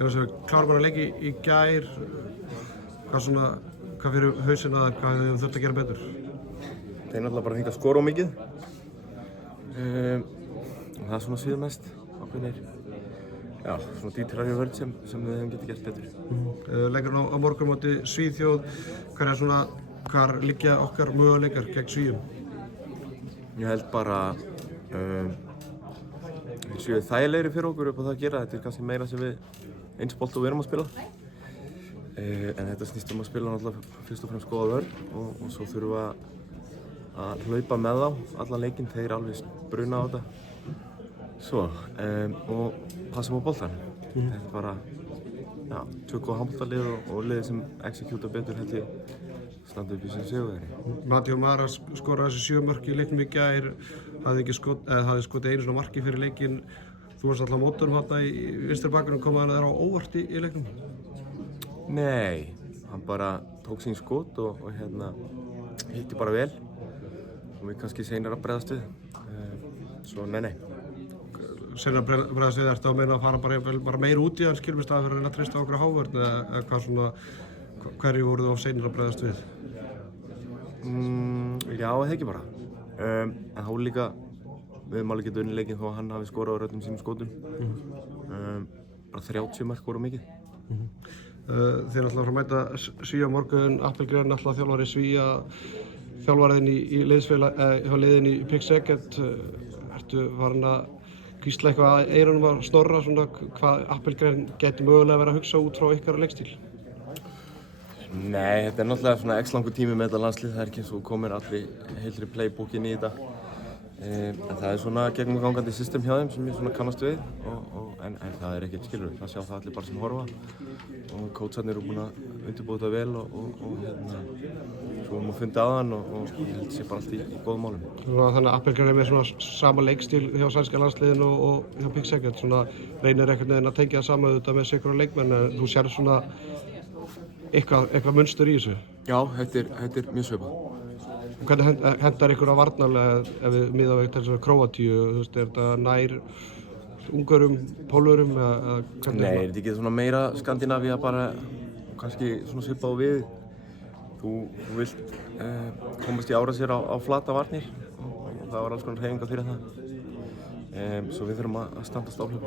Þegar við klárum bara leiki í gær, hvað fyrir hausinn að hvað hefur þurft að gera betur? Þeir náttúrulega bara fengu að skora of mikið. Það er svona sviða mest ákveðnir. Já, svona dýtrar í vörð sem við hefum getið gert betur. Leikurinn á morgun móti Svíþjóð, hvar liggja okkar möguleikar gegn Svíum? Ég held bara þeir séu þægilegri fyrir okkur upp á það að gera. Þetta er kannski meira sem við eins bolt og við erum að spila. En þetta snýst að spila náttúrulega fyrst og fremst góða vörn og svo þurfum við að hlaupa með þá allan leikinn. Þeir alveg bruna á þetta. Svo, og passa á boltann. Þetta er bara, já, tvö góð handboltalið og liðið sem execúta betur held ég standa upp í sem sigurvegari. Mateo Mara skoraði þessi 7 mörk í leiknum í gær, hafði skotið einu svona marki fyrir leikinn. Þú varst alltaf á mótorum þarna í vinstri bakgrunum, kom hann þér á óvart í leiknum? Nei, hann bara tók sín skot og hitti bara vel og við kannski seinir að bregðast við. Svo nei. Seinir að bregðast við, ertu að meina að fara bara meira út í hann skilur stað fyrir að treysta okkur á hávörn eða hvað svona, hverju voru þú of seinir að bregðast við? Já, það ekki bara. En þá líka, við höfum alveg getið unnið leikinn þó að hann hafi skorað á öllum sínum skotum. Bara 30 mörk voru mikið. Þið náttúrulega frá að mæta Svía á morgun, Appelgren náttúrulega þjálfari Svía, þjálfariðinn í liðin í Pick-Second. Ertu farin að hvísla eitthvað að eyrunum að Snorra, svona hvað Appelgren gæti mögulega verið að hugsa út frá ykkar leikstíl? Nei, þetta er náttúrulega svona x-langur tími með þetta landslið. Það er ekki eins og komir allri heilri playbookin í þetta. En það er svona gegnumgangandi system hjá þeim sem ég svona kannast við en það er ekkert skilur. Það sjá það allir bara sem horfa og coacharnir eru búin að undirbúa þetta vel og svo erum við að funda á þann og ég held sé bara allt í góðum málum. Þannig að Appelgren er með svona sama leikstíl hjá sænska landsliðinu og hjá Pick-Second, svona reynir einhvern veginn að tengja það saman auðvitað með sikur og leikmenn, en þú sér svona eitthvað munstur í þessu? Já, þetta er mjög svipað. Hvernig hendar ykkur á varnarlega ef við miðum við til þessari Króatíu? Þú veist, er þetta nær Ungverum, Pólverum eða hvernig? Nei, er þetta ekki svona meira Skandinavía bara kannski svona svipað á við? Þú vilt komast í árásir á flata varnir og það var alls konar hreyfingar fyrir það. Svo við þurfum að standast áhlaup.